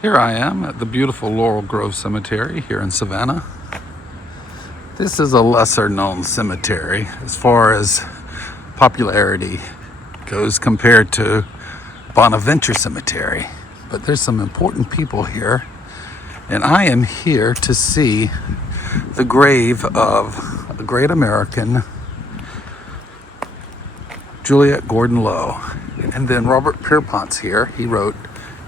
Here I am at the beautiful Laurel Grove Cemetery here in Savannah. This is a lesser known cemetery as far as popularity goes compared to Bonaventure Cemetery. But there's some important people here, and I am here to see the grave of a great American, Juliette Gordon Lowe. And then Robert Pierpont's here. He wrote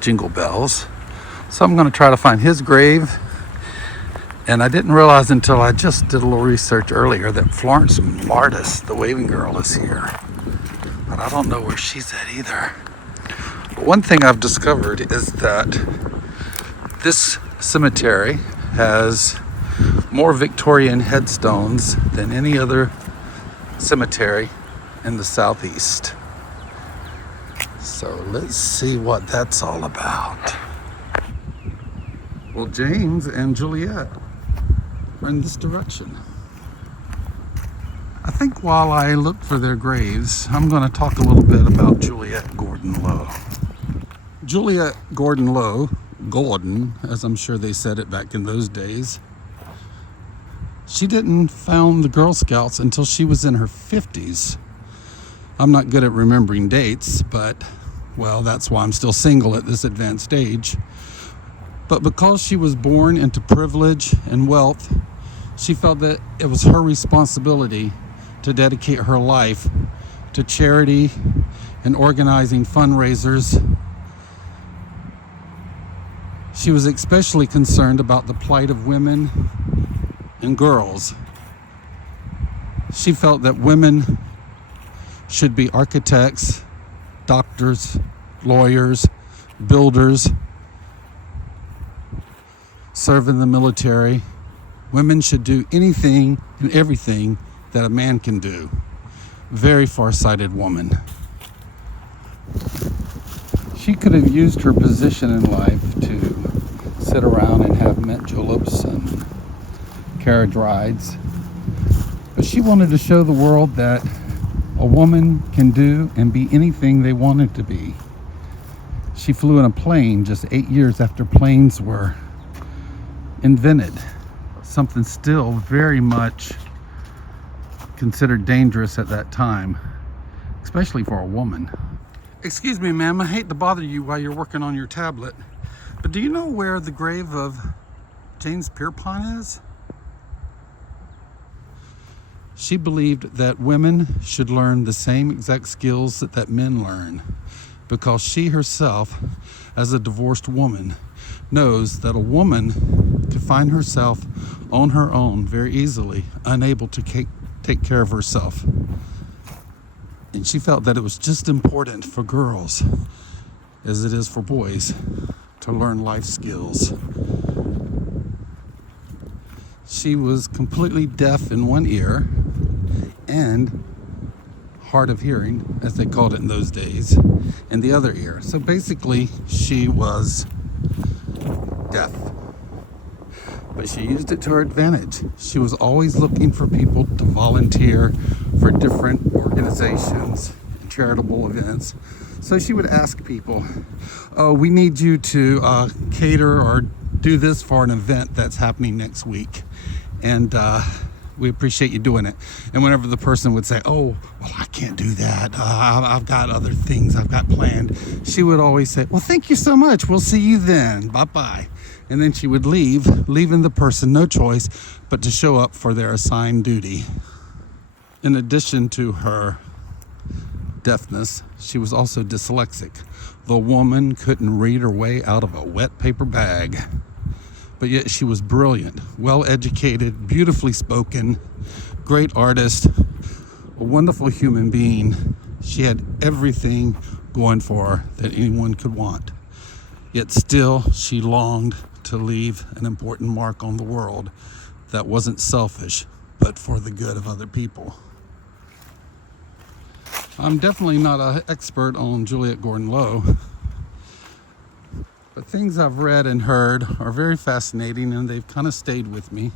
Jingle Bells. So I'm going to try to find his grave. And I didn't realize until I just did a little research earlier that Florence Martus, the waving girl, is here. But I don't know where she's at either. But one thing I've discovered is that this cemetery has more Victorian headstones than any other cemetery in the southeast. So let's see what that's all about. Well, James and Juliette are in this direction. I think while I look for their graves, I'm going to talk a little bit about Juliette Gordon Lowe. Juliette Gordon Lowe, Gordon, as I'm sure they said it back in those days, she didn't found the Girl Scouts until she was in her 50s. I'm not good at remembering dates, but, well, that's why I'm still single at this advanced age. But because she was born into privilege and wealth, she felt that it was her responsibility to dedicate her life to charity and organizing fundraisers. She was especially concerned about the plight of women and girls. She felt that women should be architects, doctors, lawyers, builders, serve in the military. Women should do anything and everything that a man can do. Very far-sighted woman. She could have used her position in life to sit around and have mint juleps and carriage rides. But she wanted to show the world that a woman can do and be anything they wanted to be. She flew in a plane just 8 years after planes were invented, something still very much considered dangerous at that time, especially for a woman. Excuse me, ma'am, I hate to bother you while you're working on your tablet, but do you know where the grave of James Pierpont is? She believed that women should learn the same exact skills that men learn, because she herself, as a divorced woman, knows that a woman could find herself on her own very easily, unable to take care of herself. And she felt that it was just important for girls, as it is for boys, to learn life skills. She was completely deaf in one ear and hard of hearing, as they called it in those days, in the other ear. So basically, she was deaf. But she used it to her advantage. She was always looking for people to volunteer for different organizations and charitable events. So she would ask people, oh, we need you to cater or do this for an event that's happening next week. And we appreciate you doing it. And whenever the person would say, oh, well, I can't do that. I've got other things I've got planned. She would always say, well, thank you so much. We'll see you then. Bye-bye. And then she would leave, leaving the person no choice but to show up for their assigned duty. In addition to her deafness, she was also dyslexic. The woman couldn't read her way out of a wet paper bag. But yet she was brilliant, well-educated, beautifully spoken, great artist, a wonderful human being. She had everything going for her that anyone could want. Yet still, she longed to leave an important mark on the world that wasn't selfish, but for the good of other people. I'm definitely not an expert on Juliette Gordon Lowe, but things I've read and heard are very fascinating, and they've kind of stayed with me.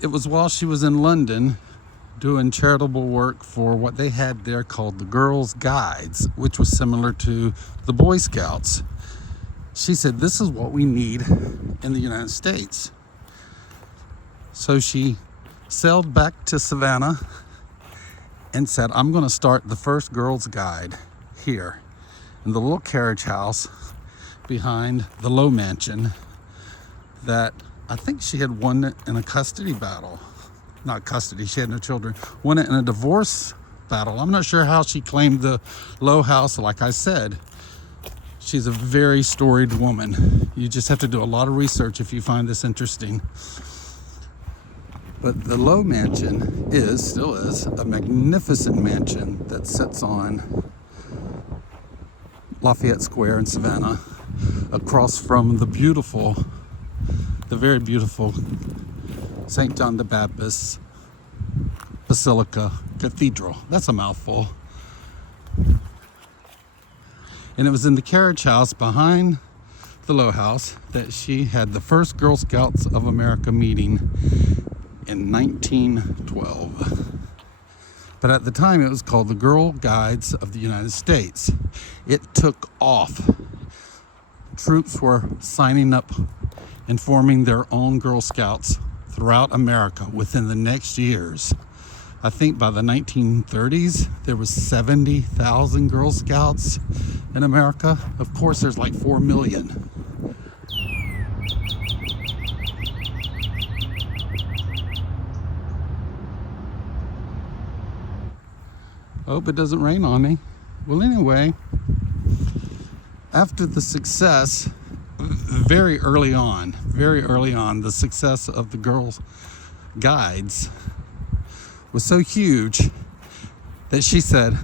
It was while she was in London doing charitable work for what they had there called the Girls Guides, which was similar to the Boy Scouts. She said, this is what we need in the United States. So she sailed back to Savannah and said, I'm going to start the first Girls Guide here in the little carriage house behind the Lowe Mansion that I think she had won in a custody battle. Not custody, she had no children. Won it in a divorce battle. I'm not sure how she claimed the Lowe house. Like I said, she's a very storied woman. You just have to do a lot of research if you find this interesting. But the Lowe Mansion still is a magnificent mansion that sits on Lafayette Square in Savannah, across from the very beautiful St. John the Baptist Basilica Cathedral. That's a mouthful. And it was in the carriage house behind the Lowe house that she had the first Girl Scouts of America meeting in 1912. But at the time it was called the Girl Guides of the United States. It took off. Troops were signing up and forming their own Girl Scouts throughout America within the next years. I think by the 1930s, there was 70,000 Girl Scouts in America. Of course, there's like 4 million. Hope it doesn't rain on me. Well, anyway, after the success, very early on, the success of the Girls Guides was so huge that she said,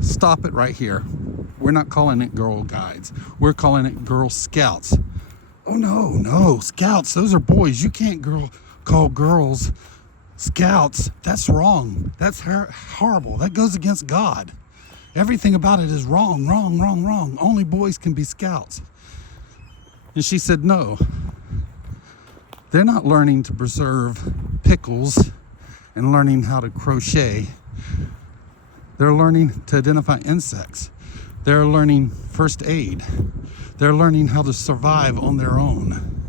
stop it right here. We're not calling it Girl Guides. We're calling it Girl Scouts. Oh, no, Scouts, those are boys. You can't call girls Scouts. That's wrong. That's horrible. That goes against God. Everything about it is wrong. Only boys can be Scouts. And she said, no. They're not learning to preserve pickles and learning how to crochet. They're learning to identify insects. They're learning first aid. They're learning how to survive on their own.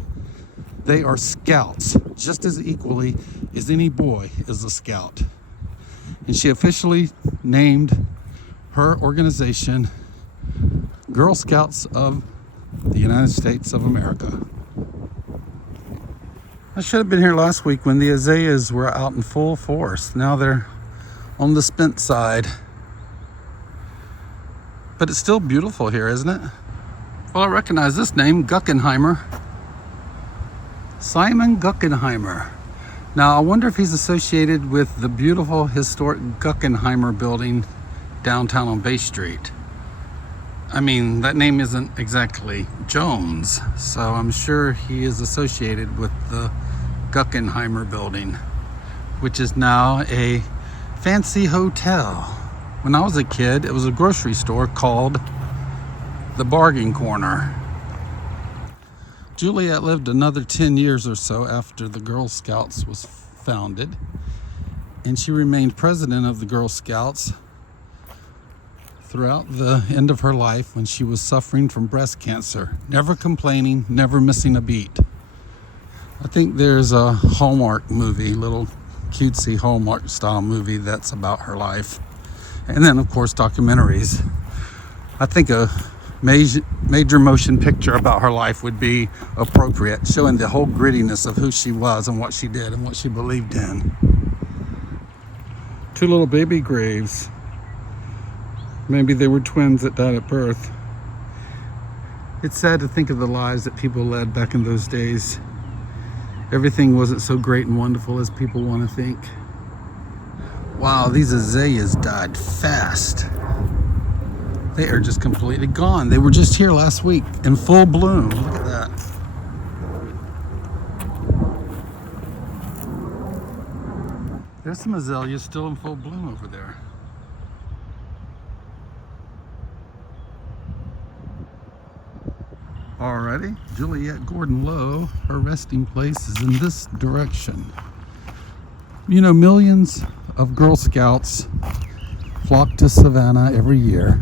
They are scouts, just as equally as any boy is a scout. And she officially named her organization Girl Scouts of the United States of America. I should have been here last week when the azaleas were out in full force. Now they're on the spent side. But it's still beautiful here, isn't it? Well, I recognize this name, Guggenheimer. Simon Guggenheimer. Now, I wonder if he's associated with the beautiful historic Guggenheimer building downtown on Bay Street. I mean, that name isn't exactly Jones, so I'm sure he is associated with the Guggenheimer building, which is now a fancy hotel. When I was a kid, it was a grocery store called the Bargain Corner. Juliette lived another 10 years or so after the Girl Scouts was founded, and she remained president of the Girl Scouts throughout the end of her life when she was suffering from breast cancer, never complaining, never missing a beat. I think there's a Hallmark movie, little cutesy Hallmark style movie that's about her life. And then, of course, documentaries. I think a major motion picture about her life would be appropriate, showing the whole grittiness of who she was and what she did and what she believed in. 2 little baby graves. Maybe they were twins that died at birth. It's sad to think of the lives that people led back in those days. Everything wasn't so great and wonderful as people want to think. Wow, these azaleas died fast. They are just completely gone. They were just here last week in full bloom. Look at that. There's some azaleas still in full bloom over there. Alrighty, Juliette Gordon Lowe, her resting place is in this direction. You know, millions of Girl Scouts flock to Savannah every year,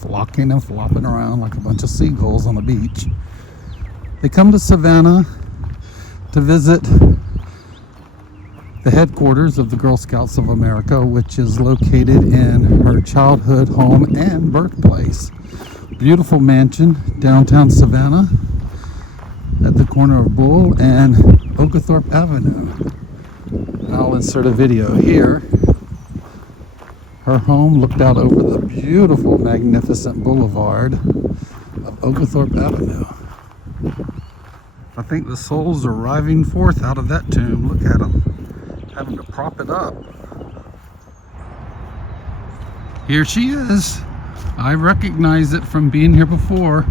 flocking and flopping around like a bunch of seagulls on a beach. They come to Savannah to visit the headquarters of the Girl Scouts of America, which is located in her childhood home and birthplace. Beautiful mansion downtown Savannah at the corner of Bull and Oglethorpe Avenue. I'll insert a video here. Her home looked out over the beautiful, magnificent boulevard of Oglethorpe Avenue. I think the souls are arriving forth out of that tomb. Look at them, having to prop it up. Here she is. I recognize it from being here before.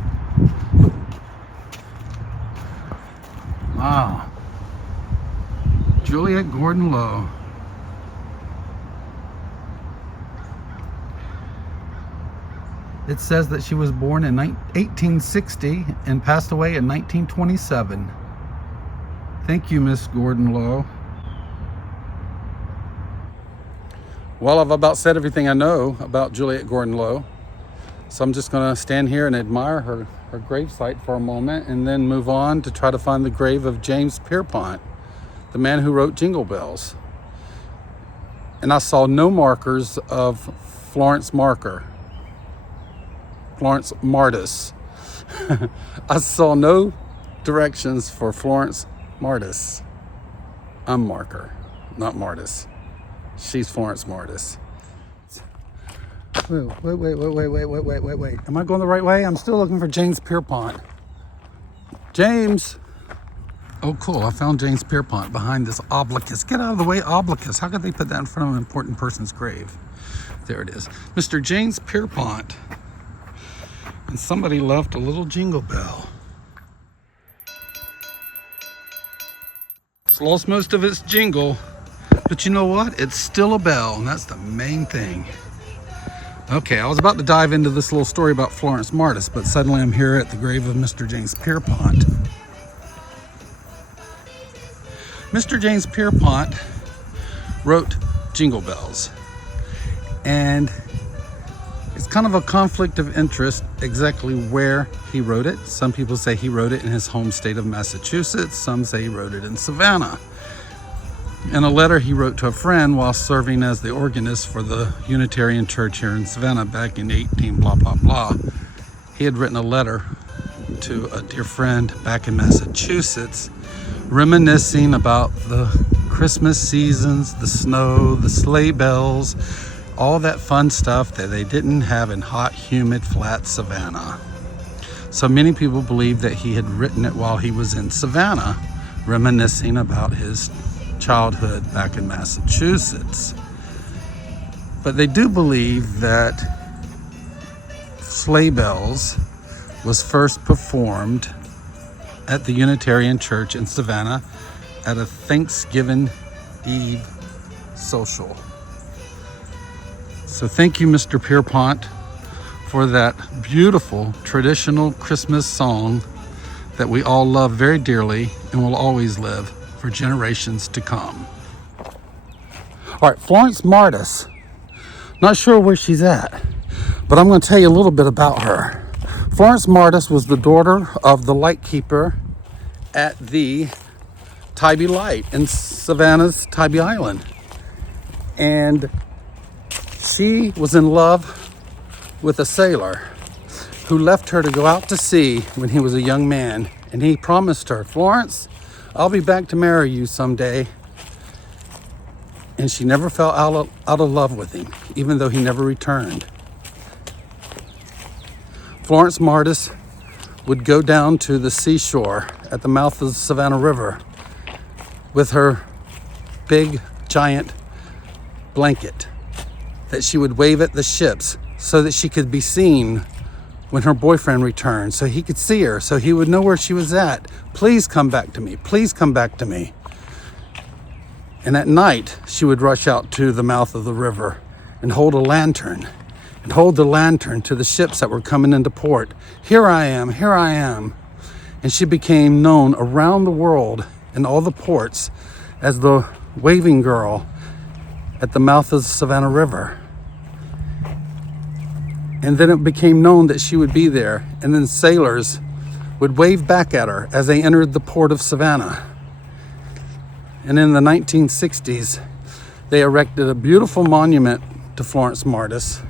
Wow. Juliette Gordon Lowe. It says that she was born in 1860 and passed away in 1927. Thank you, Miss Gordon Lowe. Well, I've about said everything I know about Juliette Gordon Lowe. So I'm just going to stand here and admire her gravesite for a moment and then move on to try to find the grave of James Pierpont, the man who wrote Jingle Bells. And I saw no markers of Florence Martus. I saw no directions for Florence Martus. I'm Marker, not Martus. She's Florence Martus. Wait. Am I going the right way? I'm still looking for James Pierpont. James! Oh, cool. I found James Pierpont behind this obelisk. Get out of the way, obelisk. How could they put that in front of an important person's grave? There it is. Mr. James Pierpont. And somebody left a little jingle bell. It's lost most of its jingle, but you know what? It's still a bell, and that's the main thing. Okay, I was about to dive into this little story about Florence Martus, but suddenly I'm here at the grave of Mr. James Pierpont. Mr. James Pierpont wrote Jingle Bells, and it's kind of a conflict of interest exactly where he wrote it. Some people say he wrote it in his home state of Massachusetts. Some say he wrote it in Savannah. In a letter he wrote to a friend while serving as the organist for the Unitarian Church here in Savannah back in 18 blah blah blah, he had written a letter to a dear friend back in Massachusetts reminiscing about the Christmas seasons, the snow, the sleigh bells, all that fun stuff that they didn't have in hot, humid, flat Savannah. So many people believe that he had written it while he was in Savannah, reminiscing about his childhood back in Massachusetts. But they do believe that Sleigh Bells was first performed at the Unitarian Church in Savannah at a Thanksgiving Eve social. So thank you, Mr. Pierpont, for that beautiful traditional Christmas song that we all love very dearly and will always live for generations to come. All right, Florence Martus. Not sure where she's at, but I'm going to tell you a little bit about her. Florence Martus was the daughter of the lightkeeper at the Tybee Light in Savannah's Tybee Island. And she was in love with a sailor who left her to go out to sea when he was a young man. And he promised her, Florence, I'll be back to marry you someday. And she never fell out of love with him, even though he never returned. Florence Martus would go down to the seashore at the mouth of the Savannah River with her big, giant blanket that she would wave at the ships so that she could be seen when her boyfriend returned, so he could see her, so he would know where she was at. Please come back to me. Please come back to me. And at night, she would rush out to the mouth of the river and hold a lantern, and hold the lantern to the ships that were coming into port. Here I am, here I am. And she became known around the world in all the ports as the waving girl at the mouth of the Savannah River. And then it became known that she would be there, and then sailors would wave back at her as they entered the port of Savannah. And in the 1960s, they erected a beautiful monument to Florence Martus,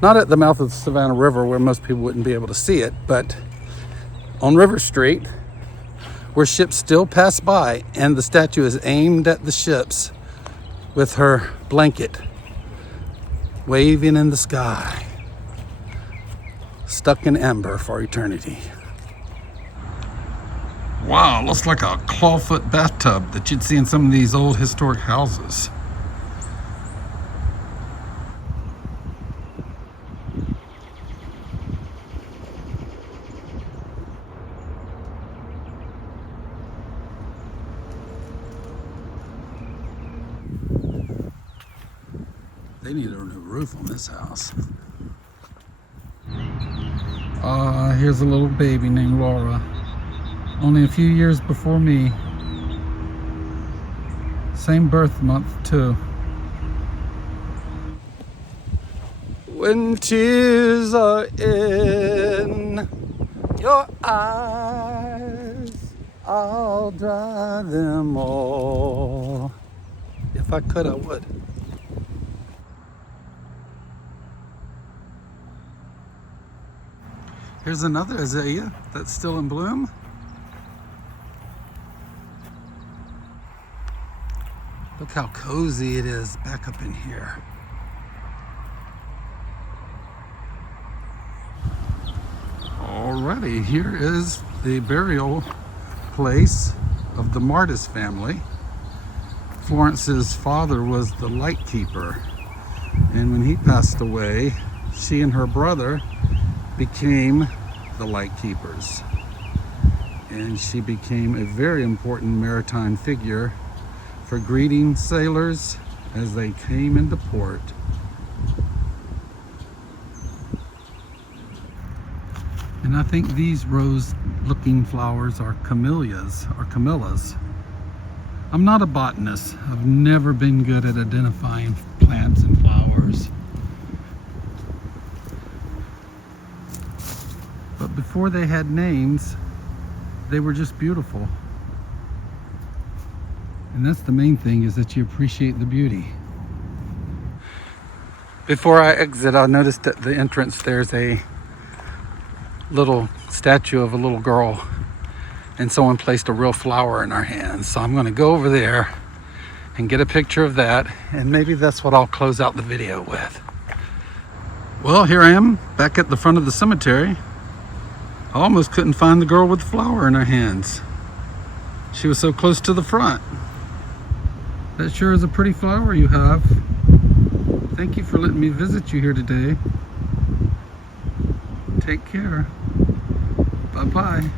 not at the mouth of the Savannah River where most people wouldn't be able to see it, but on River Street, where ships still pass by, and the statue is aimed at the ships with her blanket waving in the sky, stuck in amber for eternity. Wow, looks like a clawfoot bathtub that you'd see in some of these old historic houses. They need a new roof on this house. Here's a little baby named Laura. Only a few years before me. Same birth month too. When tears are in your eyes, I'll dry them all. If I could, I would. Here's another azalea that's still in bloom. Look how cozy it is back up in here. Alrighty, here is the burial place of the Martus family. Florence's father was the lightkeeper, and when he passed away, she and her brother became the lightkeepers, and she became a very important maritime figure for greeting sailors as they came into port. And I think these rose-looking flowers are camellias or camellias. I'm not a botanist. I've never been good at identifying plants and flowers. But before they had names, they were just beautiful. And that's the main thing, is that you appreciate the beauty. Before I exit, I noticed at the entrance there's a little statue of a little girl, and someone placed a real flower in her hands. So I'm going to go over there and get a picture of that, and maybe that's what I'll close out the video with. Well, here I am back at the front of the cemetery. I almost couldn't find the girl with the flower in her hands. She was so close to the front. That sure is a pretty flower you have. Thank you for letting me visit you here today. Take care. Bye-bye.